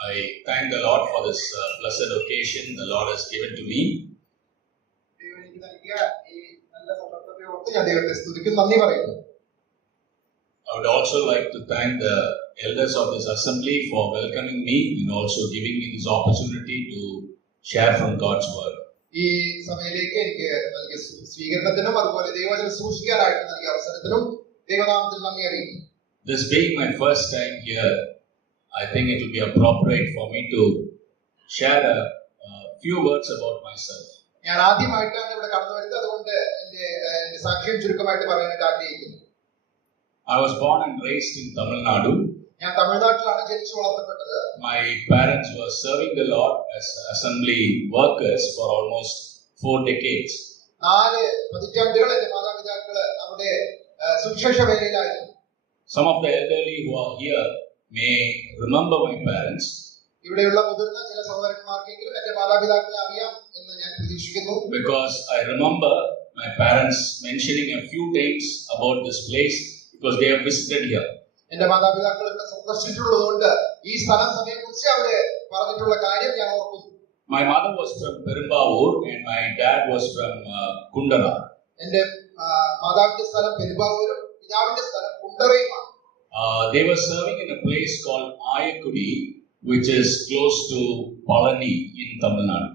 I thank the Lord for this blessed occasion the Lord has given to me. I would also like to thank the elders of this assembly for welcoming me and also giving me this opportunity to share from God's word. This being my first time here, I think it will be appropriate for me to share a few words about myself. I was born and raised in Tamil Nadu. My parents were serving the Lord as assembly workers for almost 4 decades. Some of the elderly who are here may remember my parents. Because I remember my parents mentioning a few times about this place because they have visited here. My mother was from Perumbavoor and my dad was from Kundara. They were serving in a place called Ayakudi, which is close to Palani in Tamil Nadu.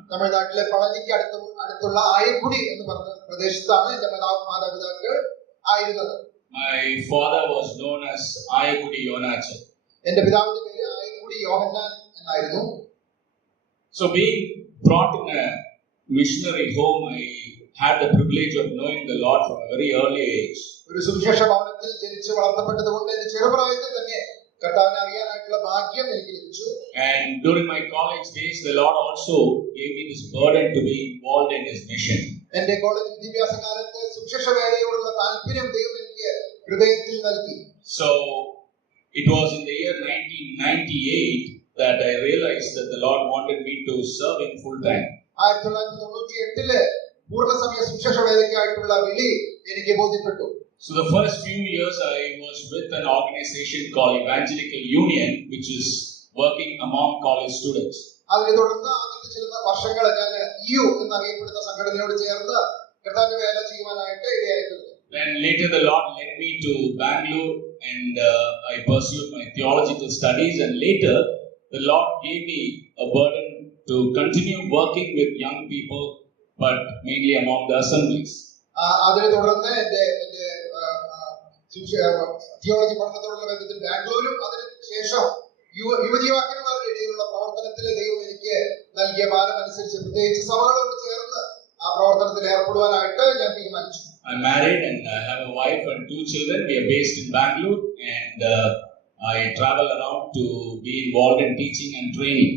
My father was known as Ayakudi Yonacha. So being brought in a missionary home, I had the privilege of knowing the Lord from a very early age. And during my college days, the Lord also gave me this burden to be involved in His mission. So it was in the year 1998 that I realized that the Lord wanted me to serve Him full time. So the first few years I was with an organization called Evangelical Union, which is working among college students. Then later the Lord led me to Bangalore and I pursued my theological studies, and later the Lord gave me a burden to continue working with young people, but mainly among the assemblies. Theology പഠനത്തോടുള്ള ബന്ധത്തിൽ ബാംഗ്ലൂരും അതിനുശേഷം യുവജീവാക്കന്മാരുടെ ഇടയിലുള്ള പ്രവർത്തനത്തിലെ ദൈവം എനിക്ക് നൽകിയ ഭാരം അനുസരിച്ച് പ്രത്യേകിച്ച് സഭകളോട് ചേർന്ന് ആ പ്രവർത്തനത്തിൽ ഏർപ്പെടുവാനായിട്ട് ഞാൻ തീരുമാനിച്ചു. I'm married and I have a wife and 2 children. We are based in Bangalore and I travel around to be involved in teaching and training.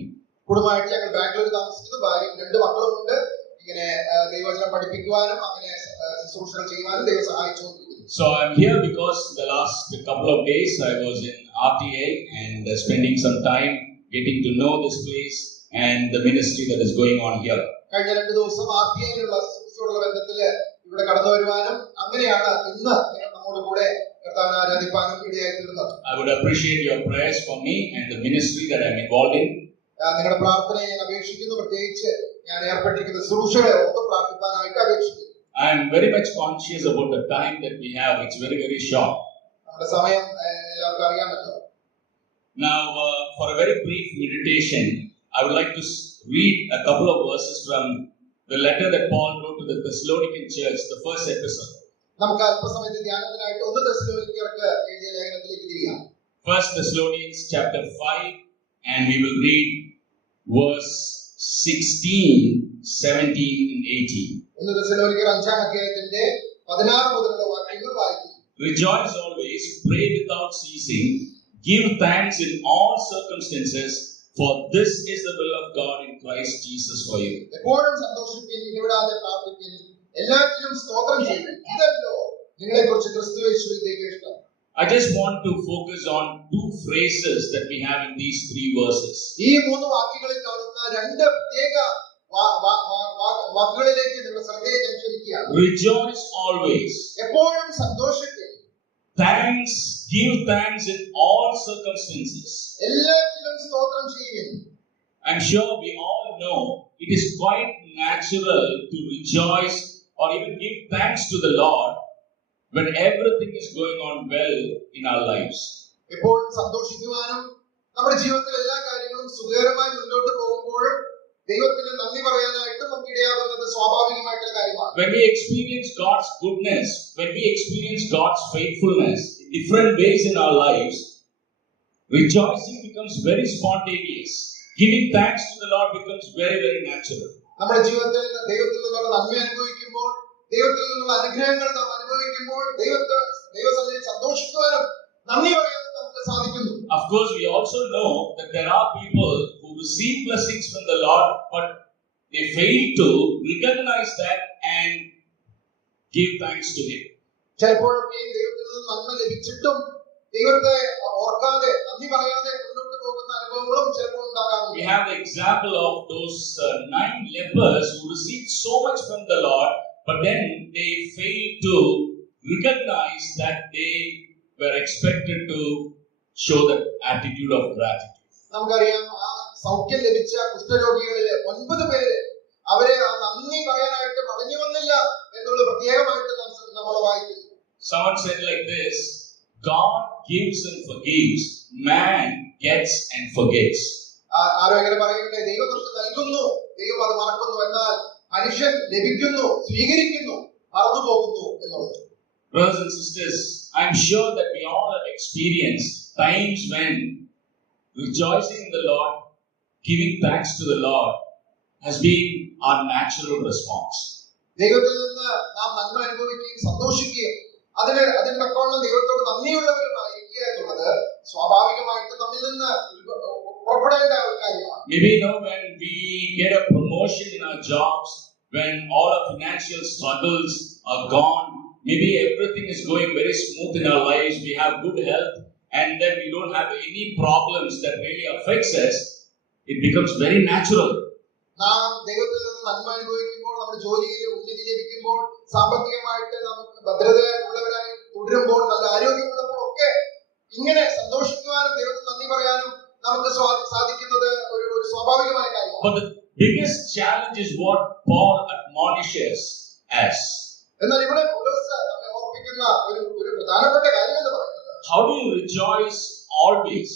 കുടുംബമായിട്ട് ഞങ്ങൾ ബാംഗ്ലൂരിൽ താമസിക്കുന്നു. ഭാര്യയും 2 മക്കളുമുണ്ട്. ഇങ്ങനെ ദൈവവചനം പഠിപ്പിക്കുവാനും അങ്ങനെ ശുശ്രൂഷകൾ ചെയ്യുവാനും ദൈവം സഹായിച്ചുകൊണ്ടിരിക്കുന്നു. So I'm here because the last couple of days I was in RTA and spending some time getting to know this place and the ministry that is going on here. കഴിഞ്ഞ 2 ദിവസം RTAയിലുള്ള ശുശ്രൂഷകളുടെ ബന്ധത്തിൽ ഇവിടെ കടന്നു വരുവാനും അങ്ങനെയാണ് ഇന്ന് നമ്മോട് കൂടെ കർത്താവിനെ ആരാധിപ്പാനും ഇടയായിത്തീരുന്നത്. I would appreciate your prayers for me and the ministry that I'm involved in. നിങ്ങളുടെ പ്രാർത്ഥനയെ ഞാൻ അപേക്ഷിക്കുന്നു. പ്രത്യേകിച്ച് ഞാൻ ഏർപ്പെട്ടിരിക്കുന്ന ശുശ്രൂഷകളെ ഓർത്ത് പ്രാർത്ഥിക്കാനായിട്ട് അപേക്ഷിക്കുന്നു. I am very much conscious about the time that we have. It's very, very short. നമ്മുടെ സമയം എല്ലാവർക്കും അറിയാമല്ലോ. Now, for a very brief meditation, I would like to read a couple of verses from the letter that Paul wrote to the Thessalonican church, the first epistle. നമുക്ക് അല്പസമയത്തെ ധ്യാനത്തിനായിട്ട് 1 തെസ്സലോനിക്കർക്ക് എഴുതിയ ലേഖനത്തിലേക്ക് തിരിയാം. 1 Thessalonians chapter 5, and we will read verse 16, 17 and 18. 1 തെസ്സലോനിക്കർ 5-ാം അധ്യായത്തിന്റെ 16 മുതലുള്ള വാക്യങ്ങൾ വായിക്കുന്നു. Rejoice always, pray without ceasing, give thanks in all circumstances, for this is the will of God in Christ Jesus for you. എപ്പോഴും സന്തോഷിപ്പിൻ, ഇടവിടാതെ പ്രാർത്ഥിപ്പിൻ, എല്ലാറ്റിലും സ്തോത്രം ചെയ്യുവിൻ, ഇതല്ലോ നിങ്ങളെക്കുറിച്ച് ക്രിസ്തുയേശുവിൽ ദൈവേഷ്ടം. I just want to focus on 2 phrases that we have in these 3 verses. ഈ 3 വാക്യങ്ങളിൽ കാണുന്ന 2 പ്രത്യേക വാക്കുകളിലേക്ക് നിങ്ങൾ ശ്രദ്ധയെ ക്ഷണിക്കുകയാണ്. Rejoice always. എപ്പോഴും സന്തോഷിപ്പിൻ. thanks, give thanks in all circumstances. എല്ലാറ്റിലും സ്തോത്രം ചെയ്യുവിൻ. I'm sure we all know it is quite natural to rejoice or even give thanks to the Lord when everything is going on well in our lives. എപ്പോഴും സന്തോഷിക്കുവാനും നമ്മുടെ ജീവിതത്തിൽ എല്ലാ കാര്യങ്ങളും സുഖകരമായി മുന്നോട്ട് പോകുമ്പോഴും ദൈവത്തിന് നന്ദി പറയാനായിട്ട് നമുക്ക് ഇടയാകുന്നത് സ്വാഭാവികമായിട്ടുള്ള കാര്യമാണ്. When we experience God's goodness, when we experience God's faithfulness in different ways in our lives, rejoicing becomes very spontaneous. Giving thanks to the Lord becomes very, very natural. നമ്മുടെ ജീവിതത്തിൽ ദൈവത്തിൽ നിന്നുള്ള നന്മ അനുഭവിക്കുമ്പോൾ, ദൈവത്തിൽ നിന്നുള്ള അനുഗ്രഹങ്ങൾ നാം അനുഭവിക്കുമ്പോൾ ദൈവസന്നിധിയിൽ സന്തോഷിക്കുവാനും നന്ദി പറയാനും നമുക്ക് സാധിക്കുന്നു. Of course, we also know that there are people who receive blessings from the Lord, but they fail to recognize that and give thanks to Him. ചിലപ്പോഴൊക്കെ ദൈവത്തിൽ നിന്ന് നന്മ ലഭിച്ചിട്ടും ദൈവത്തെ ഓർക്കാതെ നന്ദി പറയാതെ മുന്നോട്ട് പോകുന്ന അനുഭവങ്ങളും ചിലപ്പോൾ ഉണ്ടാകാറുണ്ട്. We have the example of those 9 lepers who received so much from the Lord, but then they failed to recognize that they were expected to show the attitude of gratitude. നമുക്കറിയാം, ആ സൗഖ്യം ലഭിച്ച കുഷ്ഠരോഗികളിലെ 9 പേര് അവരെ ആ നന്ദി പറയാനായിട്ട് മടങ്ങി വന്നില്ല എന്നുള്ള പ്രത്യേകമായിട്ട് നമ്മൾ വായിക്കുന്നു. Someone said like this, God gives and forgives, man gets and forgets. ആരോ എങ്ങനെ പറയുന്നത്, ദൈവം നമുക്ക് നൽകുന്നു, ദൈവം അത് മറക്കുന്നു, എന്നാൽ മനുഷ്യൻ ലഭിക്കുന്നു, സ്വീകരിക്കുന്നു, മറന്നു പോകുന്നു എന്നുള്ളത്. Brothers and sisters, I'm sure that we all have experienced times when rejoicing in the Lord, giving thanks to the Lord has been our natural response. ദൈവത്തിൽ നിന്ന് നാം നന്മ അനുഭവിക്കുകയും സന്തോഷിക്കുകയും അതിനൊക്കെ ദൈവത്തോട് നന്ദിയുള്ളവരുമായിരിക്കുക എന്നുള്ളത് സ്വാഭാവികമായിട്ട് നമ്മിൽ നിന്ന് പുറപ്പെടേണ്ട ഒരു കാര്യമാണ്. Maybe when we get a promotion in our jobs, when all our financial struggles are gone, maybe everything is going very smooth in our lives, we have good health, and then we don't have any problems that really affects us, it becomes very natural. നാം ദൈവത്തിൽ നിന്ന് നന്മ അനുഭവിക്കുമ്പോൾ, നമ്മുടെ ജോലിയിൽ ഉന്നതി ലഭിക്കുമ്പോൾ, സാമ്പത്തികമായിട്ട് നമുക്ക് ഭദ്രത ഉള്ളവരായി തുടരുമ്പോൾ, നല്ല ആരോഗ്യമുള്ളപ്പോൾ ഒക്കെ ഇങ്ങനെ സന്തോഷിക്കുവാനും ദൈവത്തിന് നന്ദി പറയാനും നമുക്ക് സാധിക്കുന്നത് ഒരു സ്വാഭാവികമായ കാര്യമാണ്. But the biggest challenge is what Paul admonishes us. എന്നാൽ ഇവിടെ പൗലോസ് നമ്മെ ഓർപ്പിക്കുന്ന ഒരു പ്രധാനപ്പെട്ട കാര്യം എന്ന് പറയുന്നത്, how do you rejoice always?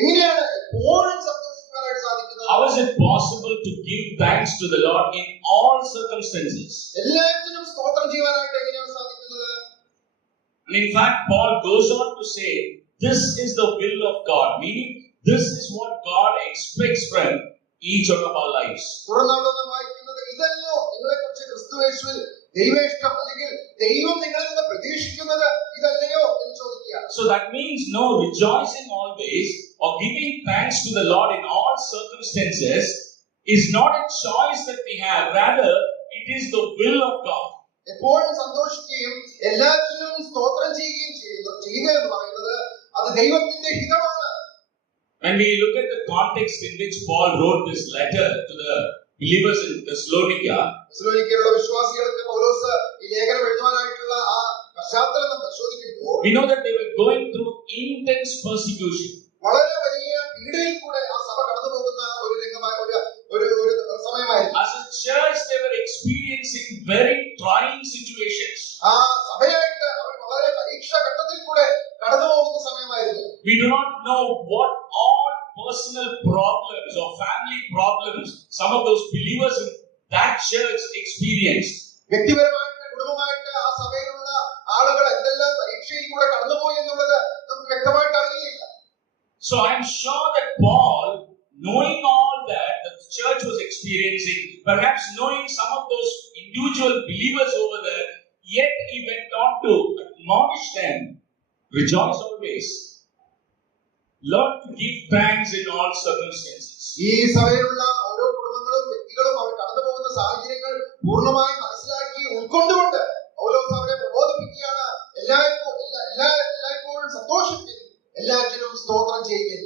എങ്ങനെയാണ് എപ്പോഴും സന്തോഷിക്കാനായിട്ട് സാധിക്കുന്നത്? How is it possible to give thanks to the Lord in all circumstances? എല്ലാറ്റിനും സ്തോത്രം ചെയ്യാനായിട്ട് എങ്ങനെയാണ് സാധിക്കുന്നത്? And in fact, Paul goes on to say, this is the will of God, meaning this is what God expects from each one of our lives. തുടർന്ന് വായിക്കുന്നത്, ഇതല്ലോ നിങ്ങളെക്കുറിച്ച് ക്രിസ്തുയേശുവിൽ ദൈവേഷ്ടം, അല്ലെങ്കിൽ ദൈവം നിങ്ങളിൽ നിന്ന് പ്രതീക്ഷിക്കുന്നത് ഇതല്ലയോ എന്ന് ചോദിക്കുകയാണ്. So that means no, rejoicing always or giving thanks to the Lord in all circumstances is not a choice that we have, rather it is the will of God. എപ്പോഴും സന്തോഷിക്കുകയും എല്ലാറ്റിനും സ്തോത്രം ചെയ്യുകയും ചെയ്യുക എന്ന് പറയുന്നത് അത് ദൈവത്തിന്റെ ഹിതമാണ്. When we look at the context in which Paul wrote this letter to the believers in Thessalonica, തെസ്സലോനിക്കയിലുള്ള വിശ്വാസികൾക്ക് പൗലോസ് ഈ ലേഖനം എഴുതുവാനായിട്ടുള്ള ആ പശ്ചാത്തലം നാം പരിശോധിക്കുമ്പോൾ, we know that they were going through intense persecution. വളരെ വലിയ പീഡയിൽ കൂടെ ആ സഭ കടന്നു പോകുന്ന ഒരു സമയമായിരുന്നു. As a church, they were experiencing very trying situations. ആ സഭയായിട്ട് അവർ വളരെ പരീക്ഷാ ഘട്ടത്തിൽ കൂടെ കടന്നു പോകുന്ന സമയമായിരുന്നു. We do not know what all personal problems or family problems some of those believers in that church experienced. വ്യക്തിപരമായിട്ട് കുടുംബമായിട്ട് ആ സഭയിലുള്ള ആളുകൾ എന്തെല്ലാം പരീക്ഷയിൽ കൂടെ കടന്നുപോയി എന്നുള്ളത് നമുക്ക് വ്യക്തമായിട്ട് അറിയില്ല. So I'm sure that Paul, knowing all that the church was experiencing, perhaps knowing some of those individual believers over there, yet he went on to admonish them, rejoice always, learn to give thanks in all circumstances. ഈ സഭയിലുള്ള ഓരോ കുടുംബങ്ങളും വ്യക്തികളും അവർ കടന്നു പോകുന്ന സാഹചര്യങ്ങൾ പൂർണ്ണമായി മനസ്സിലാക്കി ഉൾക്കൊണ്ടുകൊണ്ട് പൗലോസ് അവരെ പ്രബോധിപ്പിക്കുകയാണ്, എല്ലായ്പ്പോഴും സന്തോഷിപ്പിൻ, എല്ലാറ്റിനും സ്തോത്രം ചെയ്യുവിൻ.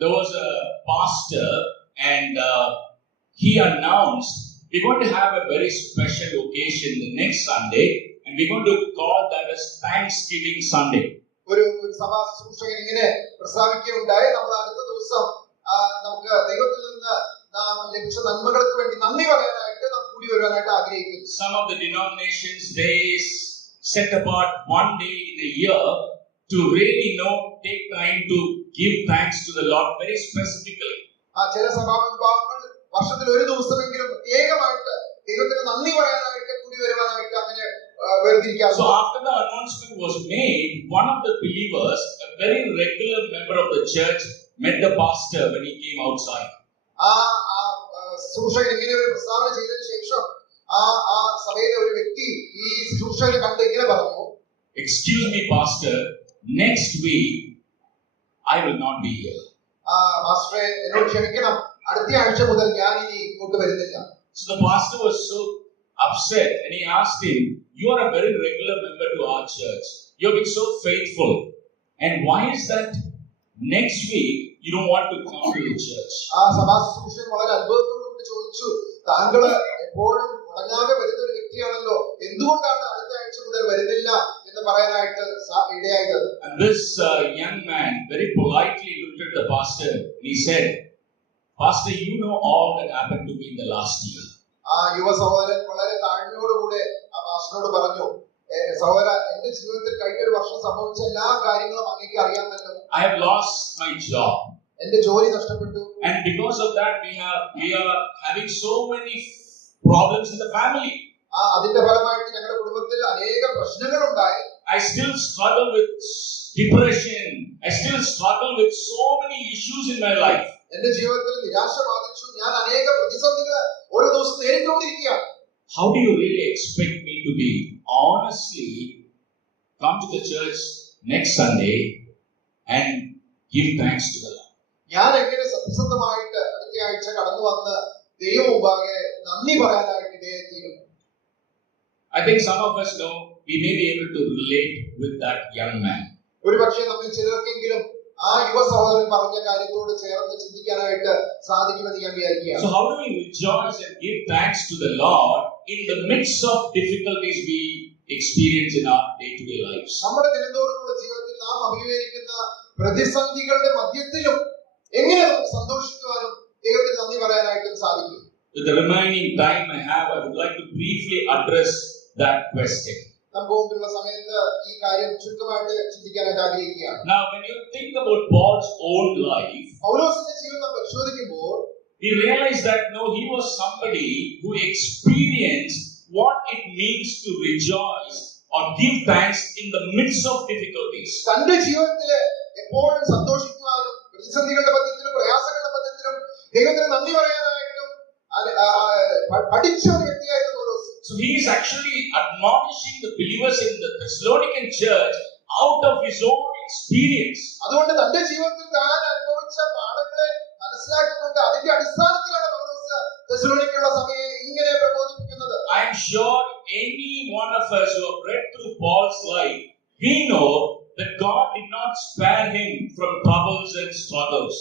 There was a pastor and he announced, we're going to have a very special occasion the next Sunday and we're going to call that as Thanksgiving Sunday. ഒരു സഭാ ശുശ്രൂഷകൻ ഇങ്ങനെ പ്രസ്താവിക്കുകയുണ്ടായി. നമ്മൾ അടുത്ത ദിവസം നമുക്ക് ദൈവത്തിൽ നിന്ന് നാം ലഭിച്ച നന്മകൾക്ക് വേണ്ടി നന്ദി പറയാനായിട്ട് നാം കൂടി വരുവാനായിട്ട് ആഗ്രഹിക്കുന്നു. Some of the denominations, they set apart one day in a year to really take time to give thanks to the Lord very specifically. ചില സഭാവിഭാഗങ്ങൾ വർഷത്തിൽ ഒരു ദിവസമെങ്കിലും പ്രത്യേകമായിട്ട് ദൈവത്തിന് നന്ദി പറയാനായിട്ട് കൂടി വരുവാനായിട്ട് അങ്ങനെ വേർതിരിക്കാറുണ്ട്. So after the announcement was made, one of the believers, a very regular member of the church, met the pastor when he came outside. ശുശ്രൂഷകൻ ഇങ്ങനെ ഒരു പ്രസ്താവന ചെയ്തതിനു ശേഷം ആ സഭയിലെ ഒരു വ്യക്തി ഈ ശുശ്രൂഷകനെ കണ്ട് ഇങ്ങനെ പറഞ്ഞു, "Excuse me, pastor, next week I will not be here." പാസ്റ്ററെ, എന്നോട് ക്ഷമിക്കണം, അടുത്ത ആഴ്ച മുതൽ ഞാൻ ഇനി ഇങ്ങോട്ട് വരുന്നില്ല. So the pastor was so upset and he asked him, "You are a very regular member to our church. You have been so faithful. And why is that next week you don't want to come to the church?" സഭാ ശുശ്രൂഷകൻ വളരെ അത്ഭുതത്തോടുകൂടി ചോദിച്ചു, താങ്കൾ എപ്പോഴും മുടങ്ങാതെ വരുന്ന ഒരു വ്യക്തിയാണല്ലോ, എന്തുകൊണ്ടാണ് അടുത്ത ആഴ്ച മുതൽ വരുന്നില്ല എന്ന് പറയാനായിട്ട് ഇടയായത്? And this young man very politely looked at the pastor and he said, "Pastor, you know all that happened to me in the last year." യുവ സഹോദരൻ വളരെ താഴ്മയോടുകൂടെ ആ പാസ്റ്ററോട് പറഞ്ഞു, സഹോദര, എന്റെ ജീവിതത്തിൽ കഴിഞ്ഞ ഒരു വർഷം സംഭവിച്ച എല്ലാ കാര്യങ്ങളും അങ്ങേക്ക് അറിയാമല്ലോ. I have lost my job. എന്റെ ജോലി നഷ്ടപ്പെട്ടു. And because of that we are having so many problems in the family. അതിന്റെ ഫലമായിട്ട് ഞങ്ങളുടെ കുടുംബത്തിൽ അനേക പ്രശ്നങ്ങൾ ഉണ്ടായി. I still struggle with depression. I still struggle with so many issues in my life. എന്റെ ജീവിതത്തിൽ നിരാശ ബാധിച്ചു. ഞാൻ അനേക പ്രതിസന്ധികൾ ഓരോ ദിവസം നേരിട്ടുകൊണ്ടിരിക്കുകയാണ്. How do you really expect me to be honestly come to the church next Sunday and give thanks to the Lord? ഞാൻ എങ്ങനെ സത്യസന്ധമായിട്ട് അടുത്ത ആഴ്ച കടന്നു വന്ന് ദൈവം മുമ്പാകെ നന്ദി പറയാനായിട്ട് ഇടയായിത്തീരും? I think some of us know we may be able to relate with that young man. ഒരു പക്ഷേ നമ്മൾ ചിലർക്കെങ്കിലും ആ യുവ സഹോദരൻ പറഞ്ഞ കാര്യത്തോട് ചേർന്ന് ചിന്തിക്കാനായിട്ട് സാധിക്കുമെന്ന് ഞാൻ വിചാരിക്കുകയാണ്. So how do we rejoice and give thanks to the Lord in the midst of difficulties we experience in our day-to-day lives? നമ്മുടെ ദിനംതോറുമുള്ള ജീവിതത്തിൽ നാം അഭിമുഖീകരിക്കുന്ന പ്രതിസന്ധികളുടെ മധ്യത്തിലും എങ്ങനെ നമുക്ക് സന്തോഷിക്കുവാനും ദൈവത്തിന് നന്ദി പറയാനായിട്ടും സാധിക്കും? With the remaining time I have, I would like to briefly address that question. നമുക്ക് മുമ്പിലുള്ള സമയത്ത് ഈ കാര്യം ചുരുക്കമായിട്ട് ചിന്തിക്കാനായിട്ട് ആഗ്രഹിക്കുകയാണ്. Now, when you think about Paul's own life, പൗലോസിന്റെ ജീവിതം പരിശോധിക്കുമ്പോൾ we realize that he was somebody who experienced what it means to rejoice or give thanks in the midst of difficulties. തന്റെ ജീവിതത്തില് എപ്പോഴും സന്തോഷിക്കുവാനും പ്രതിസന്ധികളുടെ മധ്യത്തിലും പ്രയാസങ്ങളുടെ മധ്യത്തിലും ദൈവത്തിന് നന്ദി പറയാനായിട്ടും പഠിച്ച ഒരു വ്യക്തിയായിരുന്നു പൗലോസ്. So he is actually admonishing the believers in the Thessalonican church out of his own experience. അതുകൊണ്ട് തന്റെ ജീവിതത്തിൽ താൻ അനുഭവിച്ച പാഠങ്ങളെ മനസ്സിലാക്കിക്കൊണ്ട് അതിന്റെ അടിസ്ഥാനത്തിലാണ് പൗലോസ് തെസ്സലോനിക്കയിലുള്ള സഭയെ ഇങ്ങനെ പ്രബോധിപ്പിക്കുന്നത്. I am sure any one of us who have read through Paul's life, we know that God did not spare him from troubles and struggles.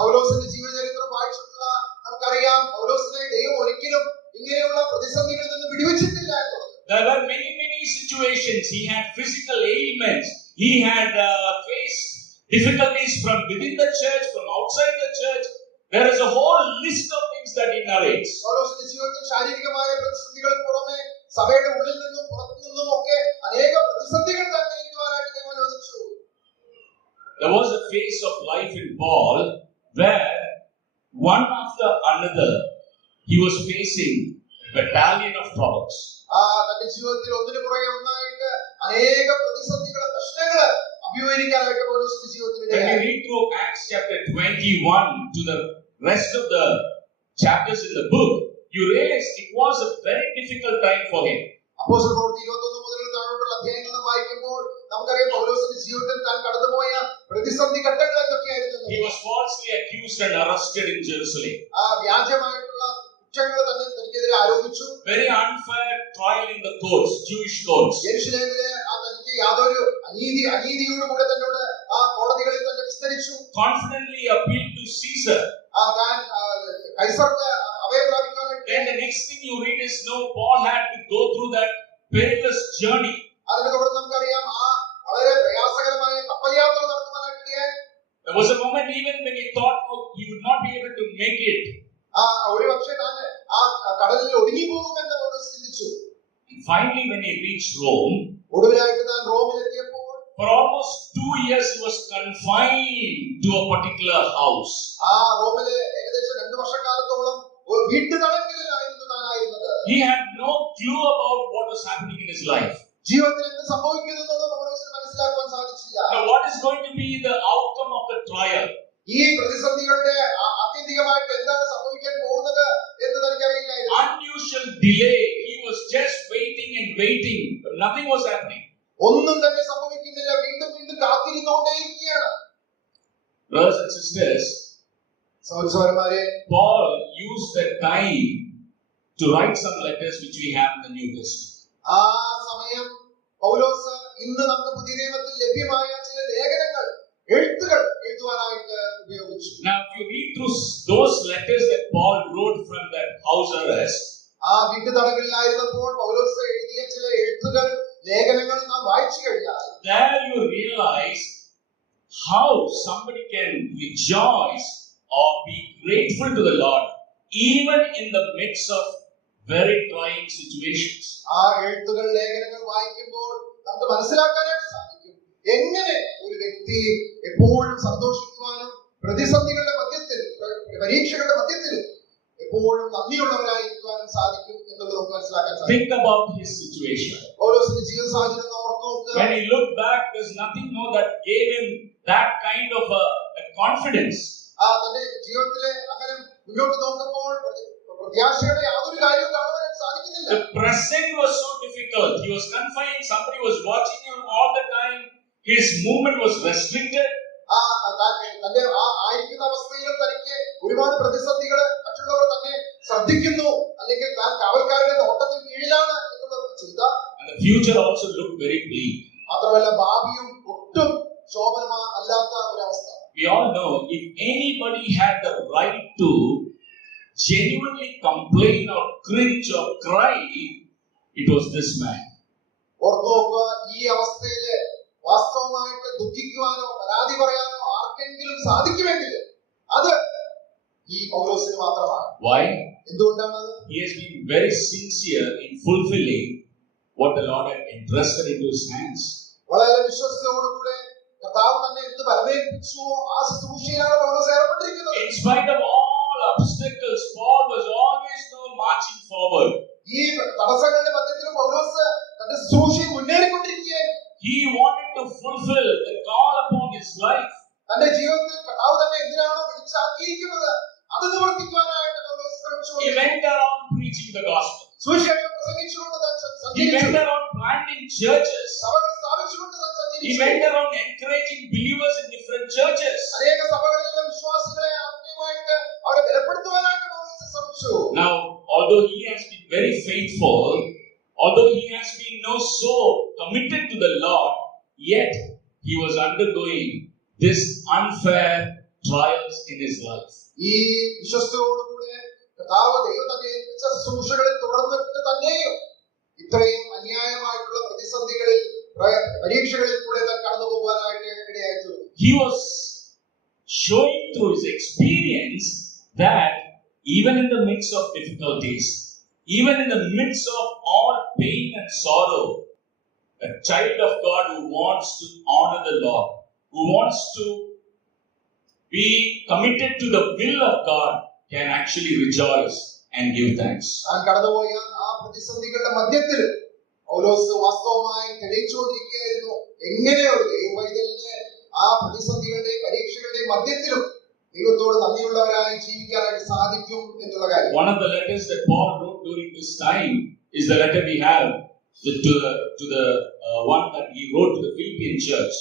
പൗലോസിന്റെ ജീവചരിത്രം വായിച്ചിട്ടുള്ള നമുക്കറിയാം, പൗലോസിനെ ദൈവം ഒരിക്കലും ഇങ്ങനെയുള്ള പ്രതിസന്ധികളിൽ നിന്ന് വിടുവിച്ചിട്ടില്ല എന്നുള്ളത്. There were many situations. He had physical ailments. He had faced difficulties from within the church, from outside the church. There is a whole list of things that he narrates. പൗലോസിന്റെ ജീവിതത്തിൽ ശാരീരികമായ പ്രതിസന്ധികൾക്ക് പുറമെ സഭയുടെ ഉള്ളിൽ നിന്നും പുറത്തു നിന്നും ഒക്കെ അനേക പ്രതിസന്ധികൾ താൻ നേരിടുവാനായിട്ട് ദൈവം അനുവദിച്ചു. There was a phase of life in Paul where one after another he was facing a battalion of troubles. തന്റെ ജീവിതത്തിൽ ഒന്നിനു പുറകെ ഒന്നായിട്ട് അനേക പ്രതിസന്ധികൾ, പ്രശ്നങ്ങൾ അഭിമുഖീകരിക്കാനായിട്ട് പൗലോസിന്റെ ജീവിതത്തിൽ When you read through Acts chapter 21 to the rest of the chapters in the book, you realize it was a very difficult time for him. അപ്പോസ്തലപ്രവൃത്തി 21 മുതൽ താഴോട്ടുള്ള അധ്യായങ്ങൾ വായിക്കുമ്പോൾ നമുക്കറിയാം പൗലോസിന്റെ ജീവിതത്തിൽ താൻ കടന്നുപോയ പ്രതിസന്ധി ഘട്ടങ്ങൾ എന്തൊക്കെയായിരുന്നു. He was falsely accused and arrested in Jerusalem. വ്യാജമായിട്ടുള്ള കുറ്റങ്ങൾ തന്നെ തനിക്കെതിരെ ആരോപിച്ചു. Very unfair trial in the courts, Jewish courts. യെരൂശലേമിലെ തനിക്ക് യാതൊരു അനീതിയോടുകൂടെ തന്നോട് ആ കോടതികളിൽ തന്നെ വിസ്തരിച്ചു. Confidently appealed to Caesar. താൻ കൈസർക്ക് അഭയം പ്രാപിക്കാൻ വേണ്ടി. Then the next thing you read is Paul had to go through that perilous journey. അതിനെ തുടർന്ന് നമുക്കറിയാം ആ വളരെ പ്രയാസകരമായ കപ്പൽ യാത്ര നടത്തുവാനായിട്ടിടയായി. There was a moment even when he thought, oh, he would not be able to make it. ഒരു പക്ഷേ താൻ ആ കടലിൽ ഒടുങ്ങി പോകുമെന്ന് പൗലോസ് ചിന്തിച്ചു. And finally, when he reached Rome, ഒടുവിലായിട്ട് താൻ റോമിലെത്തിയപ്പോൾ for almost 2 years he was confined to a particular house. റോമിലെ ഏകദേശം 2 വർഷക്കാലത്തോളം വീട്ടുതടങ്കലിലായിരുന്നു താനായിരുന്നത്. He had no clue about what was happening in his life. ജീവിതത്തിൽ എന്ത് സംഭവിക്കുന്നു എന്നുള്ളത് പൗലോസിന് മനസ്സിലാക്കാൻ സാധിച്ചില്ല. Now, what is going to be the outcome of the trial? ഈ പ്രതിസന്ധികളുടെ ആത്യന്തികമായിട്ട് എന്താണ് സംഭവിക്കാൻ പോകുന്നത് എന്ന് തനിക്കറിയില്ലായിരുന്നു. Unusual delay. He was just waiting and waiting, but nothing was happening. ഒന്നും തന്നെ സംഭവിക്കുന്നില്ല. വീണ്ടും വീണ്ടും കാത്തിരുന്നുകൊണ്ടേയിരിക്കുകയാണ്. Brothers and sisters, സഹോദരന്മാരെ, Paul used the time to write some letters which we have in the New Testament. ആ സമയം പൗലോസ് ഇന്ന് നമുക്ക് പുതിയ നിയമത്തിൽ ലഭ്യമായ ചില ലേഖനങ്ങൾ, എഴുത്തുകൾ എഴുതുവാനായിട്ട് ഉപയോഗിച്ചു. Now, if you read through those letters that Paul wrote from that house arrest, ആ വീട്ടുതടങ്കലിലായിരുന്നപ്പോൾ പൗലോസ് എഴുതിയ ചില എഴുത്തുകൾ, ലേഖനങ്ങൾ നാം വായിച്ചു കഴിഞ്ഞാൽ there you realize how somebody can rejoice or be grateful to the Lord even in the midst of very trying situations. ആ എഴുത്തുകൾ, ലേഖനങ്ങൾ വായിക്കുമ്പോൾ നമുക്ക് മനസ്സിലാക്കാനായിട്ട് സാധിക്കും എങ്ങനെ ഒരു വ്യക്തി എപ്പോഴും സന്തോഷിക്കുവാനും പ്രതിസന്ധികളുടെ മധ്യത്തിൽ, പരീക്ഷകളുടെ മധ്യത്തിൽ എപ്പോഴും നന്ദിയുള്ളവരായിരിക്കുവാനും സാധിക്കും എന്നുള്ളത് നമുക്ക് മനസ്സിലാക്കാൻ സാധിക്കും. Think about his situation. പൗലോസിന്റെ ജീവിത സാഹചര്യം ഓർത്തു നോക്കുക. When he looked back, there's nothing that gave him that kind of a confidence. തന്റെ ജീവിതത്തിലെ അങ്ങനെ മുന്നോട്ട് നോക്കുമ്പോൾ പ്രത്യാശയുടെ യാതൊരു കാര്യവും കാണാൻ സാധിക്കുന്നില്ല. The present was so difficult. He was confined. Somebody was watching him all the time. His movement was restricted. തന്റെ ആയിരിക്കുന്ന അവസ്ഥയിലും തനിക്ക് ഒരുപാട് പ്രതിസന്ധികൾ, മറ്റുള്ളവർ തന്നെ ശ്രദ്ധിക്കുന്നു, അല്ലെങ്കിൽ താൻ കാവൽക്കാരുടെ നോട്ടത്തിന് കീഴിലാണ് എന്നുള്ള ചിന്ത. And the future also looked very bleak. മാത്രമല്ല ഭാവിയും ഒട്ടും ശോഭനമല്ലാത്ത ഒരവസ്ഥ. We all know if anybody had the right to genuinely complain or cringe or cry, it was this man. ഓർത്തു നോക്കുക, ഈ അവസ്ഥയില് വാസ്തവമായിട്ട് ദുഃഖിക്കുവാനോ പരാതി പറയാനോ ആർക്കെങ്കിലും സാധിക്കുമെങ്കിൽ അത് ഈ പൗലോസിന് മാത്രമാണ്. Why? എന്തുകൊണ്ടാണ്? He has been very sincere in fulfilling what the Lord had entrusted into his hands. വളരെ വിശ്വസ്തയോടുകൂടെ കർത്താവ് തന്നെ എന്ത് വരവേൽപ്പിച്ചുവോ ആ ശുശ്രൂഷയിലാണ് പൗലോസ് ഏർപ്പെട്ടിരിക്കുന്നത്. In spite of all obstacles, Paul was always marching forward. ഈ തടസ്സങ്ങളുടെ മധ്യത്തിലും പൗലോസ് തന്റെ ശുശ്രൂഷയിൽ മുന്നേറിക്കൊണ്ടിരിക്കുകയായിരുന്നു. He wanted to fulfill the call upon his life. തന്റെ ജീവിതത്തിൽ കർത്താവ് തന്നെ എന്തിനാണോ വിളിച്ചാക്കിയിരിക്കുന്നത് അത് നിവർത്തിക്കുവാനായിട്ട് പൗലോസ് ശ്രമിച്ചു. He went around preaching the gospel. സുവിശേഷം പ്രസംഗിച്ചുകൊണ്ട് താൻ He സഞ്ചരിച്ചു. went around planting churches. സഭകൾ സ്ഥാപിച്ചുകൊണ്ട് താൻ He സഞ്ചരിച്ചു. went around encouraging believers in different churches. അനേക സഭകളിലെ വിശ്വാസികളെ ആത്മീയമായിട്ട് അവരെ ബലപ്പെടുത്തുവാനായിട്ട് പൗലോസ് ശ്രമിച്ചു. Now, although he has been very faithful, although he has been so committed to the Lord, yet he was undergoing this unfair trials in his life. ഈ വിശ്വസ്തയോടുകൂടെ കർത്താവ് ദൈവം തന്നെ ഏൽപ്പിച്ച ശുശ്രൂഷകളിൽ തുടർന്നിട്ട് തന്നെയും ഇത്രയും അന്യായമായിട്ടുള്ള പ്രതിസന്ധികളിൽ, പരീക്ഷകളിൽ കൂടെ താൻ കടന്നു പോകാനായിട്ട് ഇടയായിട്ടുണ്ട്. He was showing through his experience that even in the midst of difficulties, even in the midst of all pain and sorrow, a child of God who wants to honor the Lord, who wants to be committed to the will of God, can actually rejoice and give thanks. താൻ കടന്നുപോയ ആ പ്രതിസന്ധികളുടെ മധ്യത്തിൽ പൗലോസ് വാസ്തവമായി തെളിയിച്ചുകൊണ്ടിരിക്കുകയായിരുന്നു എങ്ങനെ ഒരു ദൈവവൈതലിന് ആ പ്രതിസന്ധികളുടെയും പരീക്ഷകളുടെയും മധ്യത്തിലും ദൈവത്തോട് നന്ദിയുള്ളവരായി ജീവിക്കാനായിട്ട് സാധിക്കും എന്നുള്ള കാര്യം. One of the letters that Paul wrote during this time is the letter we have to the one that he wrote to the Philippian church.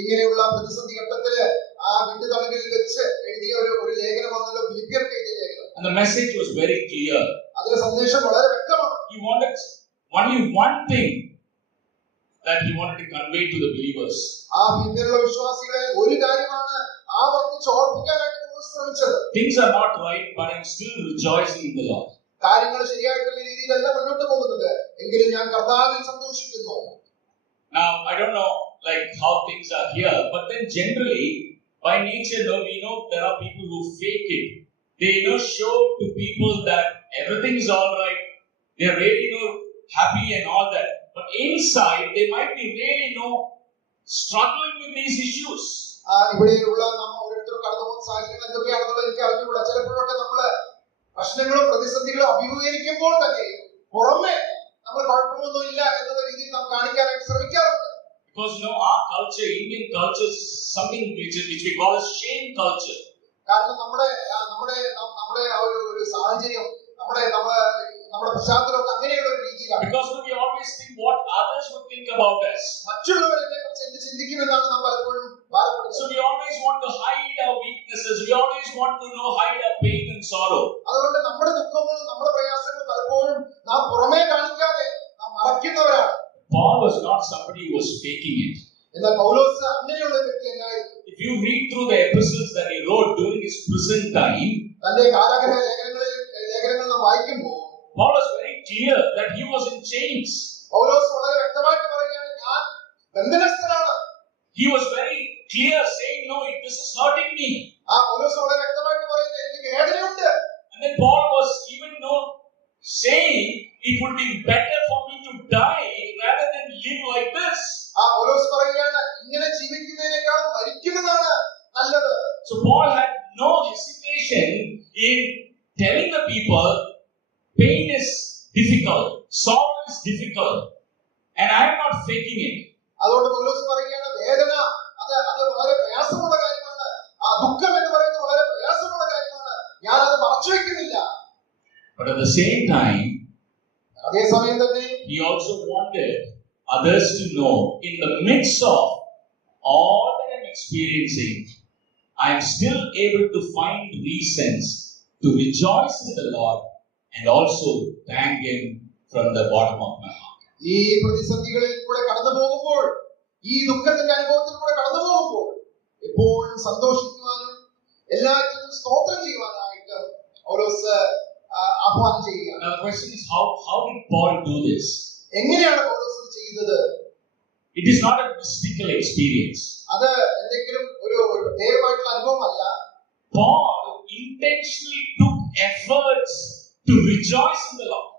ഇങ്ങനെയുള്ള പ്രതിസന്ധി ഘട്ടത്തില് ആ വീട്ടുതടങ്കലിൽ വെച്ച് എഴുതിയ ഒരു ലേഖനമാണല്ലോ ഫിലിപ്പിയർക്ക് എഴുതിയ ലേഖനം. And the message was very clear. അതിലെ സന്ദേശം വളരെ വ്യക്തമാണ്. He wanted only one thing that he wanted to convey to the believers. ആ ഫിലിപ്പിയറിലെ വിശ്വാസികളെ ഒരു കാര്യമാണ് ആവർത്തിച്ച് ഓർമ്മിക്കാനായിട്ട് പൗലോസ് ശ്രമിച്ചത്. Things are not right, but I'm still rejoicing in the Lord. കാര്യങ്ങൾ ശരിയായിട്ടുള്ള രീതിയിലല്ല മുന്നോട്ട് പോകുന്നത്, എങ്കിലും ഞാൻ കർത്താവിൽ സന്തോഷിക്കുന്നു. Now, I don't know, like how things are here, but then generally, by nature, we know there are people who fake it. They show to people that everything is all right. They are really happy and all that. But inside, they might be really struggling with these issues. ഇവിടെയുള്ള നാം ഓരോരുത്തരും കടന്നുപോകുന്ന സാഹചര്യങ്ങൾ എന്തൊക്കെയാണെന്നുള്ളത് എനിക്ക് അറിഞ്ഞുകൂടാ. ചിലപ്പോഴൊക്കെ നമ്മള് പ്രശ്നങ്ങളും പ്രതിസന്ധികളും അഭിമുഖീകരിക്കുമ്പോൾ തന്നെ പുറമെ നമ്മൾ കുഴപ്പമൊന്നുമില്ല എന്നുള്ള രീതിയിൽ നാം കാണിക്കാനായിട്ട് ശ്രമിക്കാറുണ്ട്. Because our culture, Indian culture, is something which we call as shame culture. കാരണം നമ്മുടെ ഒരു സാഹചര്യം നമ്മുടെ പശ്ചാത്തലമൊക്കെ അങ്ങനെയുള്ള ഒരു രീതിയിലാണ്. Because we always think what others would think about us. മറ്റുള്ളവരെ കുറിച്ച് എന്ത് ചിന്തിക്കുമെന്നാണ് നാം പലപ്പോഴും ഭാരപ്പെടുന്നത്. So we always want to hide our weaknesses. We always want to hide our pain and sorrow. അതുകൊണ്ട് നമ്മുടെ ദുഃഖങ്ങളും നമ്മുടെ പ്രയാസങ്ങളും പലപ്പോഴും നാം പുറമേ കാണിക്കാതെ നാം മറയ്ക്കുന്നവരാണ്. Paul was not somebody who was faking it. എന്നാൽ പൗലോസ് അങ്ങനെയുള്ള ഒരു വ്യക്തിയല്ലായിരുന്നു. If you read through the epistles that he wrote during his prison time, തന്റെ കാരാഗൃഹ ലേഖനങ്ങൾ നാം വായിക്കുമ്പോൾ Paul was very clear that he was in chains. പൗലോസ് വളരെ വ്യക്തമായിട്ട് പറയുകയാണ്, ഞാൻ ബന്ധനസ്ഥനാണ്. He was very clear saying, no, this is hurting me. പൗലോസ് വളരെ വ്യക്തമായിട്ട് പറയുന്നത് എനിക്ക് വേദനയുണ്ട്. And then Paul was even saying it would be better for me to die rather than live like this. പൗലോസ് പറയുകയാണ്, ഇങ്ങനെ ജീവിക്കുന്നതിനേക്കാൾ മരിക്കുന്നതാണ് നല്ലത്. So Paul had no hesitation in telling the people, pain is difficult, sorrow is difficult, and I am not faking it. അതുകൊണ്ട് പൗലോസ് പറയുകയാണ്, വേദന അത് വളരെ പ്രയാസമുള്ള കാര്യമാണ്. ദുഃഖം എന്ന് പറയുന്നത് വളരെ പ്രയാസമുള്ള കാര്യമാണ്. ഞാൻ അത് മറച്ചു വെക്കുന്നില്ല. But at the same time, അതേ സമയം തന്നെ he also wanted others to know, in the midst of all that I'm experiencing, I am still able to find reasons to rejoice in the Lord and also thank Him from the bottom of my heart. ഈ പ്രതിസന്ധികളിൽ കൂടെ കടന്നു പോകുമ്പോൾ, ഈ ദുഃഖത്തിന്റെ അനുഭവത്തിൽ കൂടെ കടന്നു പോകുമ്പോൾ എപ്പോഴും സന്തോഷിക്കുവാനും എല്ലാറ്റിനും സ്തോത്രം ചെയ്യുവാനായിട്ട് പൗലോസ് ആഹ്വാനം ചെയ്യുകയാണ്. Now the question is, how did Paul do this? എങ്ങനെയാണ് പൗലോസ് ചെയ്തത്? It is not a mystical experience. അത് എന്തെങ്കിലും ഒരു പ്രത്യേകമായിട്ടുള്ള അനുഭവമല്ല. Paul intentionally took efforts to rejoice in the Lord.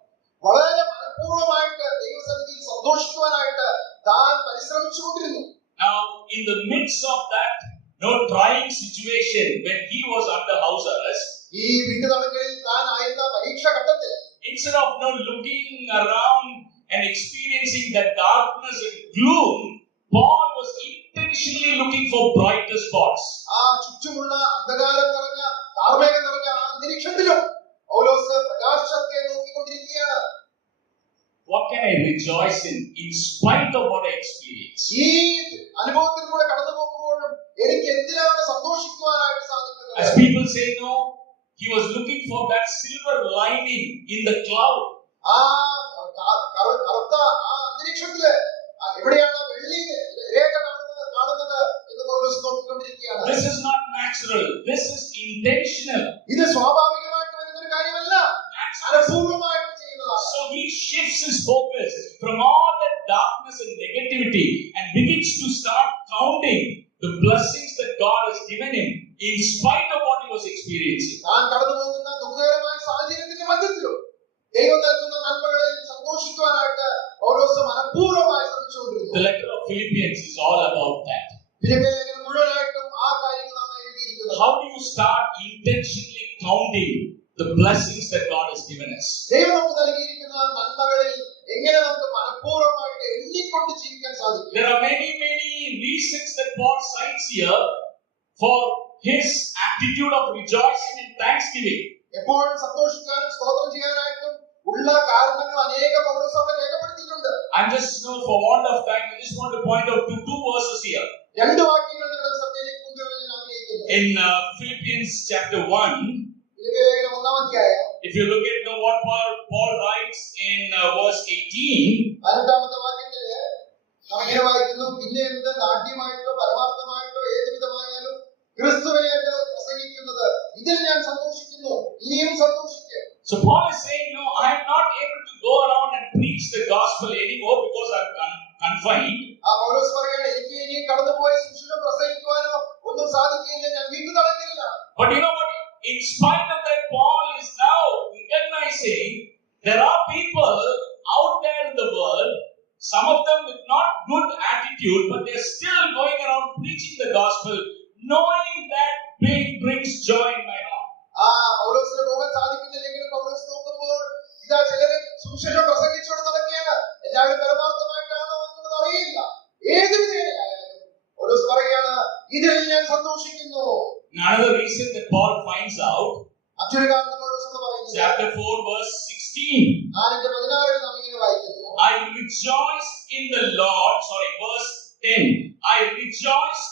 വളരെ മനഃപൂർവ്വമായിട്ട് ദൈവസന്നിധിയിൽ സന്തോഷിക്കുവാനായിട്ട് താൻ പരിശ്രമിച്ചുകൊണ്ടിരുന്നു. Now, in the midst of that trying situation, when he was under house arrest, ഈ വീട്ടുതടങ്കലിൽ താൻ ആയിരുന്ന പരീക്ഷ ഘട്ടത്തിൽ, instead of looking around and experiencing the darkness and gloom, Paul was intentionally looking for brighter spots. ചുറ്റുമുള്ള അന്ധകാരം നിറഞ്ഞ കാർമേഘം നിറഞ്ഞ അന്തരീക്ഷത്തിലും പൗലോസ് പ്രകാശത്തെ നോക്കിക്കൊണ്ടിരിക്കുകയാണ്. What can I rejoice in spite of what I experience? ഈ അനുഭവത്തിലൂടെ കടന്നു പോകുമ്പോഴും എനിക്ക് എന്തിനാണ് സന്തോഷിക്കുവാനായിട്ട് സാധിക്കുന്നത്? As people say, he was looking for that silver lining in the cloud. കറുത്ത അന്തരീക്ഷത്തില് എവിടെയാണ് വെള്ളി രേഖ കാണുന്നത് എന്ന് പൗലോസ് നോക്കിക്കൊണ്ടിരിക്കുകയാണ്. This is not natural. This is intentional. ഇത് സ്വാഭാവികമായിട്ട് വരുന്ന ഒരു കാര്യമല്ല, മനഃപൂർവ്വമായിട്ട് ചെയ്യുന്നതാണ്. So he shifts his focus from all that darkness and negativity and begins to start counting the blessings that God has given him in spite of what he was experiencing. താൻ കടന്നു പോകുന്ന ദുഃഖകരമായ സാഹചര്യത്തിന്റെ മധ്യത്തിലും ദൈവം നൽകുന്ന നന്മകളിൽ സന്തോഷിക്കുവാനായിട്ട് പൗലോസ് മനഃപൂർവ്വമായി ശ്രമിച്ചുകൊണ്ടിരുന്നു. The letter of Philippians is all about that. ഫിലിപ്പിയ ലേഖനം മുഴുവനായിട്ടും ആ കാര്യങ്ങളാണ് എഴുതിയിരിക്കുന്നത്. How do you start intentionally counting the blessings that God has given us? ദൈവം നമുക്ക് നൽകിയിരിക്കുന്ന നന്മകളിൽ എങ്ങനെ നമുക്ക് മനഃപൂർവ്വമായിട്ട് എണ്ണിക്കൊണ്ട് ജീവിക്കാൻ സാധിക്കും? There are many reasons that Paul cites here for his attitude of rejoicing and thanksgiving. എപ്പോഴും സന്തോഷിക്കാനും സ്തോത്രം ചെയ്യാനായിട്ടും ഉള്ള കാരണങ്ങൾ അനേക പൗലോസ് അവിടെ രേഖപ്പെടുത്തിയിട്ടുണ്ട്. I'm just for want of time, I just want to point out two verses here. രണ്ട് വാക്യങ്ങൾ നിങ്ങളുടെ ശ്രദ്ധയിലേക്ക് കൊണ്ടുവരാൻ ഞാൻ ആഗ്രഹിക്കുന്നു. In Philippians chapter 1, ഫിലിപ്പിയ ലേഖനം 1-ാം അധ്യായം, if you look at what Paul writes in verse 18, 18-ാമത്തെ വാക്യത്തിൽ നാം ഇങ്ങനെ വായിക്കുന്നു, പിന്നെ എന്ത് നാട്യമായിട്ടോ പരമാർത്ഥമായിട്ടോ ഏത് വിധമായാലും ക്രിസ്തുവിനെ പ്രസംഗിക്കുന്നത് ഇതിൽ ഞാൻ സന്തോഷിക്കുന്നു, ഇനിയും സന്തോഷിക്കുക. So Paul is saying, I am not able to go around and preach the gospel anymore because I'm confined. പൗലോസ് പറയുകയാണ്, എനിക്ക് But you know what? In spite of that, Paul is now recognizing there are people out there in the world, some of them with not good attitude, but they're still going around preaching the gospel, knowing that brings joy in my heart. പൗലോസിന് പോകാൻ സാധിക്കുന്നില്ലെങ്കിലും പൗലോസ് നോക്കുമ്പോൾ ഇതാ ചിലര് സുവിശേഷം പ്രസംഗിച്ചുകൊണ്ട് നടക്കുകയാണ്. എല്ലാവരും പരമാർത്ഥമായിട്ടാണോ എന്നത് അറിയില്ല. ഏത് വിധേയനായാലും പൗലോസ് പറയുകയാണ്, ഇതിൽ ഞാൻ സന്തോഷിക്കുന്നു. Another reason that Paul finds out, മറ്റൊരു കാരണം പൗലോസ് പറയുന്നു. Chapter 4 verse 16. 4:16 നാം ഇങ്ങനെ വായിക്കുന്നു. I rejoice in the Lord. Sorry, verse 10. I rejoice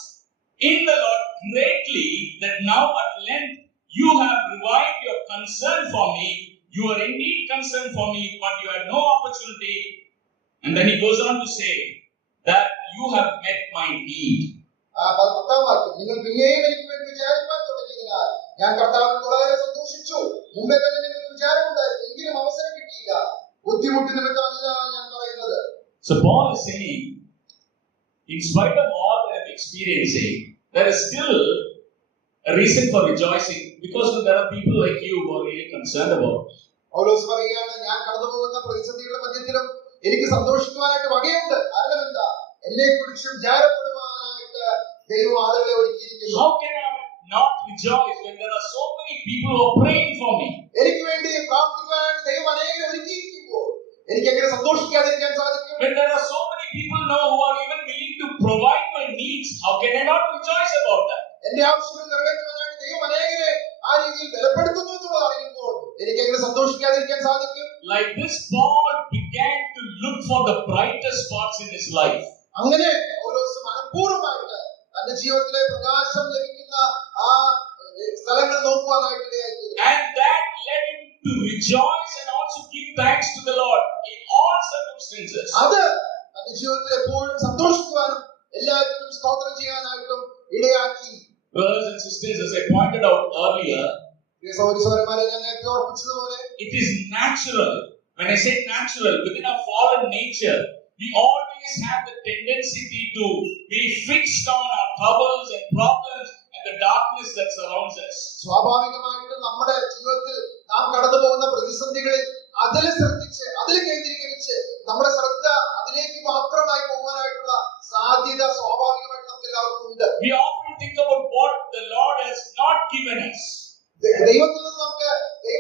in the Lord greatly that now at length you have revived your concern for me. You are indeed concerned for me, but you had no opportunity. And then he goes on to say that you have met my need. നിങ്ങൾ പിന്നെയും എനിക്ക് വേണ്ടി വിചാരിക്കാൻ തുടങ്ങിയതിനാൽ ഞാൻ കർത്താവിൽ വളരെ സന്തോഷിച്ചു. മുമ്പേ തന്നെ നിങ്ങൾക്ക് വിചാരമുണ്ടായിരുന്നു, എങ്കിലും അവസരം കിട്ടിയില്ല. ബുദ്ധിമുട്ടി നിമിത്തമല്ല ഞാൻ പറയുന്നത്. So Paul is saying, in spite of all that I'm experiencing, there is still a reason for rejoicing, because there are people like you who are really concerned about it. പൗലോസ് പറയുകയാണ്, ഞാൻ കടന്നുപോകുന്ന പ്രതിസന്ധികളുടെ മധ്യത്തിലും എനിക്ക് സന്തോഷിക്കുവാനായിട്ട് വകയുണ്ട്. കാരണം എന്താ? എന്നെ കുറിച്ച് വിചാരപ്പെടുവാനായിട്ട് ദൈവം ആളുകളെ ഒരുക്കിയിരിക്കുന്നു. How can I not rejoice when there are so many people who are praying for me? എനിക്ക് വേണ്ടി പ്രാർത്ഥിക്കുവാനായിട്ട് ദൈവം അനേകരെ ഒരുക്കിയിരിക്കുമ്പോൾ എനിക്ക് എങ്ങനെ സന്തോഷിക്കാതിരിക്കാൻ സാധിക്കും? When there are so many people now who are even willing to provide my needs, how can I not rejoice about that? എന്റെ ആവശ്യങ്ങൾ നിറവേറ്റുവാനായിട്ട് ദൈവം അനേകരെ ആ രീതിയിൽ ബലപ്പെടുത്തുന്നു എന്നുള്ളത് അറിയുമ്പോൾ എനിക്ക് എങ്ങനെ സന്തോഷിക്കാതിരിക്കാൻ സാധിക്കും? Like this, Paul began to look for the brightest spots in his life. അങ്ങനെ പൗലോസ് മനഃപൂർവ്വമായിട്ട് തന്റെ ജീവിതത്തിലെ പ്രകാശം ലഭിക്കുന്ന ആ സ്ഥലങ്ങൾ നോക്കുവാനായിട്ട് ഇടയായി. And that led him to rejoice and also give thanks to the Lord in all circumstances. അത് തന്റെ ജീവിതത്തിൽ എപ്പോഴും സന്തോഷിക്കുവാനും എല്ലാത്തിനും സ്തോത്രം ചെയ്യാനായിട്ടും ഇടയാക്കി. Brothers and sisters, as I pointed out earlier, it is natural. When I say natural, within our fallen nature, we always have the tendency to be fixed on our troubles and problems and the darkness that surrounds us. സ്വാഭാവികമായിട്ടും നമ്മുടെ ജീവിതത്തിൽ നാം കടന്നു പോകുന്ന പ്രതിസന്ധികളിൽ അതിൽ ശ്രദ്ധിച്ച് അതിൽ കേന്ദ്രീകരിച്ച് നമ്മുടെ ശ്രദ്ധ അതിലേക്ക് മാത്രമായി പോകാനായിട്ടുള്ള സാധ്യത സ്വാഭാവികമായിട്ട് നമുക്ക് എല്ലാവർക്കും ഉണ്ട്. We often think about what the Lord has not given us. ദൈവത്തിൽ നിന്ന് നമുക്ക്